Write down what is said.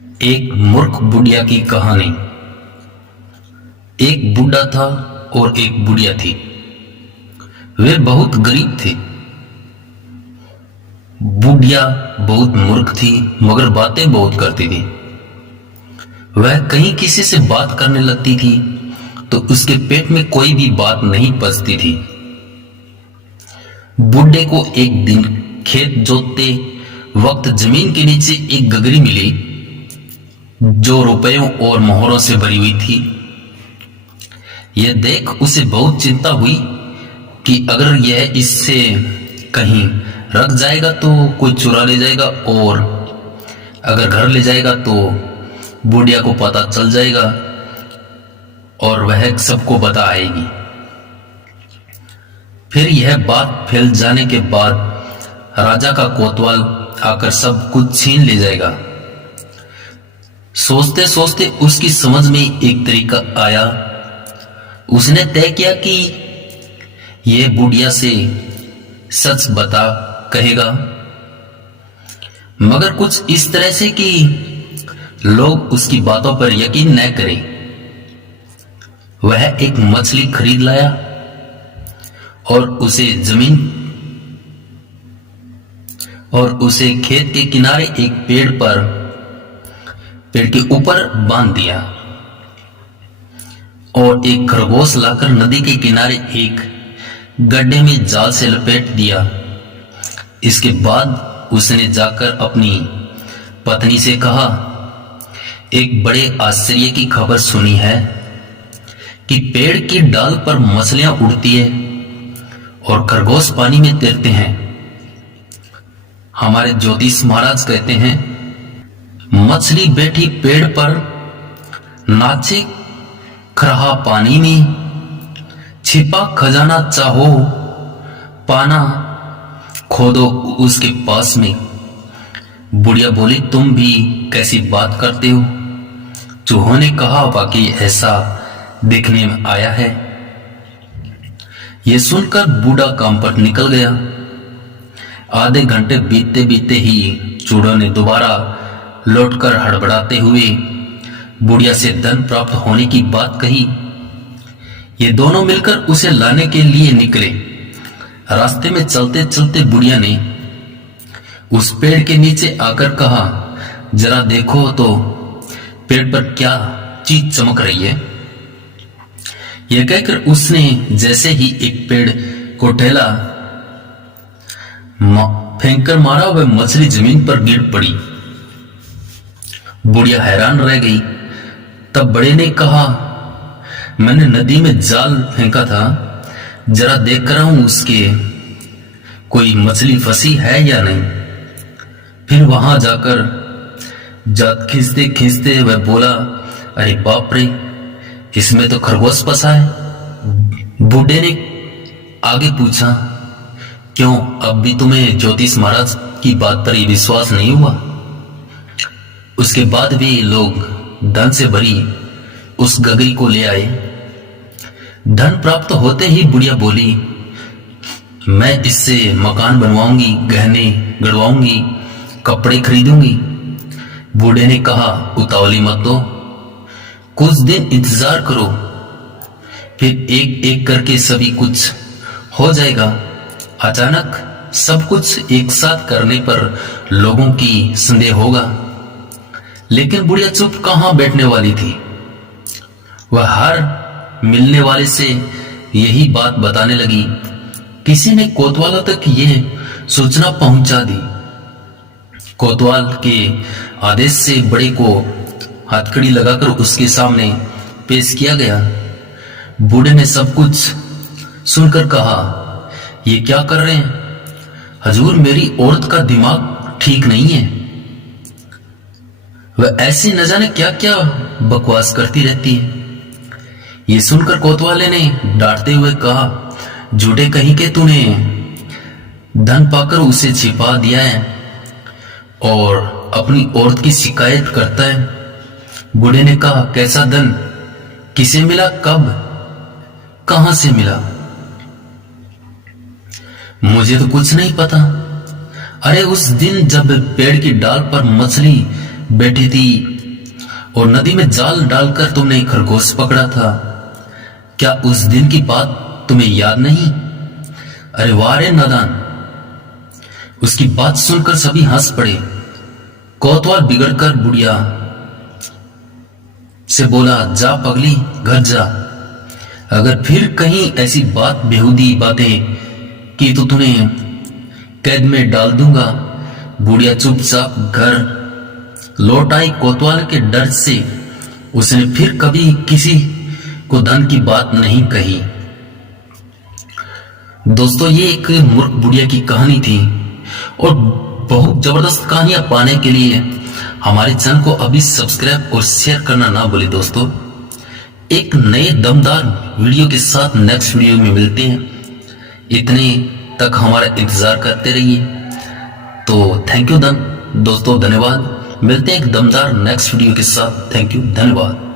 एक मूर्ख बुढ़िया की कहानी। एक बुढ़ा था और एक बुढ़िया थी। वे बहुत गरीब थे। बुढ़िया बहुत मूर्ख थी मगर बातें बहुत करती थी। वह कहीं किसी से बात करने लगती थी तो उसके पेट में कोई भी बात नहीं पचती थी। बुढ़े को एक दिन खेत जोतते वक्त जमीन के नीचे एक गगरी मिली जो रुपयों और मोहरों से भरी हुई थी। यह देख उसे बहुत चिंता हुई कि अगर यह इससे कहीं रख जाएगा तो कोई चुरा ले जाएगा और अगर घर ले जाएगा तो बुढ़िया को पता चल जाएगा और वह सबको बता आएगी। फिर यह बात फैल जाने के बाद राजा का कोतवाल आकर सब कुछ छीन ले जाएगा। सोचते सोचते उसकी समझ में एक तरीका आया। उसने तय किया कि यह बुढ़िया से सच बता कहेगा, मगर कुछ इस तरह से कि लोग उसकी बातों पर यकीन न करें। वह एक मछली खरीद लाया और उसे खेत के किनारे एक पेड़ के ऊपर बांध दिया और एक खरगोश लाकर नदी के किनारे एक गड्ढे में जाल से लपेट दिया। इसके बाद उसने जाकर अपनी पत्नी से कहा, एक बड़े आश्चर्य की खबर सुनी है कि पेड़ की डाल पर मछलियां उड़ती है और खरगोश पानी में तैरते हैं। हमारे ज्योतिष महाराज कहते हैं, मछली बैठी पेड़ पर नाचे खरहा पानी में, छिपा खजाना चाहो पाना खोदो उसके पास में। बुढ़िया बोली, तुम भी कैसी बात करते हो? चूहों ने कहा, बाकी ऐसा दिखने में आया है। यह सुनकर बूढ़ा काम पर निकल गया। आधे घंटे बीतते बीतते ही चूहों ने दोबारा लौटकर हड़बड़ाते हुए बुढ़िया से धन प्राप्त होने की बात कही। ये दोनों मिलकर उसे लाने के लिए निकले। रास्ते में चलते चलते बुढ़िया ने उस पेड़ के नीचे आकर कहा, जरा देखो तो पेड़ पर क्या चीज चमक रही है। यह कहकर उसने जैसे ही एक पेड़ को ठेला फेंक कर मारा, वह मछली जमीन पर गिर पड़ी। बुढ़िया हैरान रह गई। तब बड़े ने कहा, मैंने नदी में जाल फेंका था, जरा देख कर आऊं उसके कोई मछली फंसी है या नहीं। फिर वहां जाकर जात खींचते खींचते वह बोला, अरे बाप रे, इसमें तो खरगोश फंसा है। बूढ़े ने आगे पूछा, क्यों, अब भी तुम्हें ज्योतिष महाराज की बात पर विश्वास नहीं हुआ? उसके बाद भी लोग धन से भरी उस गगरी को ले आए। धन प्राप्त होते ही बुढ़िया बोली, मैं इससे मकान बनवाऊंगी, गहने गड़वाऊंगी, कपड़े खरीदूंगी। बूढ़े ने कहा, उतावली मत दो, कुछ दिन इंतजार करो, फिर एक एक करके सभी कुछ हो जाएगा। अचानक सब कुछ एक साथ करने पर लोगों की संदेह होगा। लेकिन बुढ़िया चुप कहां बैठने वाली थी। वह हर मिलने वाले से यही बात बताने लगी। किसी ने कोतवाल तक यह सूचना पहुंचा दी। कोतवाल के आदेश से बड़े को हथकड़ी लगाकर उसके सामने पेश किया गया। बूढ़े ने सब कुछ सुनकर कहा, ये क्या कर रहे हैं? हजूर, मेरी औरत का दिमाग ठीक नहीं है। वह ऐसी न जाने क्या क्या बकवास करती रहती है। ये सुनकर कोतवाले ने डांटते हुए कहा, झूठे कहीं के तूने धन पाकर उसे छिपा दिया है और अपनी औरत की शिकायत करता है। बूढ़े ने कहा, कैसा धन, किसे मिला, कब, कहां से मिला? मुझे तो कुछ नहीं पता। अरे उस दिन जब पेड़ की डाल पर मछली बैठी थी और नदी में जाल डालकर तुमने खरगोश पकड़ा था। क्या उस दिन की बात तुम्हें याद नहीं? अरे वाह रे नादान। उसकी बात सुनकर सभी हंस पड़े। कोतवाल बिगड़कर बुढ़िया से बोला, जा पगली, घर जा। अगर फिर कहीं ऐसी बात बेहूदी बातें की तो तुम्हें कैद में डाल दूंगा। बुढ़िया चुपचाप घर लौट आई। कोतवाल के डर से उसने फिर कभी किसी को धन की बात नहीं कही। दोस्तों, ये एक मूर्ख बुढ़िया की कहानी थी और बहुत जबरदस्त कहानियां पाने के लिए हमारे चैनल को अभी सब्सक्राइब और शेयर करना ना भूलें। दोस्तों, एक नए दमदार वीडियो के साथ नेक्स्ट वीडियो में मिलते हैं। इतने तक हमारा इंतजार करते रहिए। तो थैंक यू दोस्तों, धन्यवाद। मिलते हैं एक दमदार नेक्स्ट वीडियो के साथ। थैंक यू, धन्यवाद।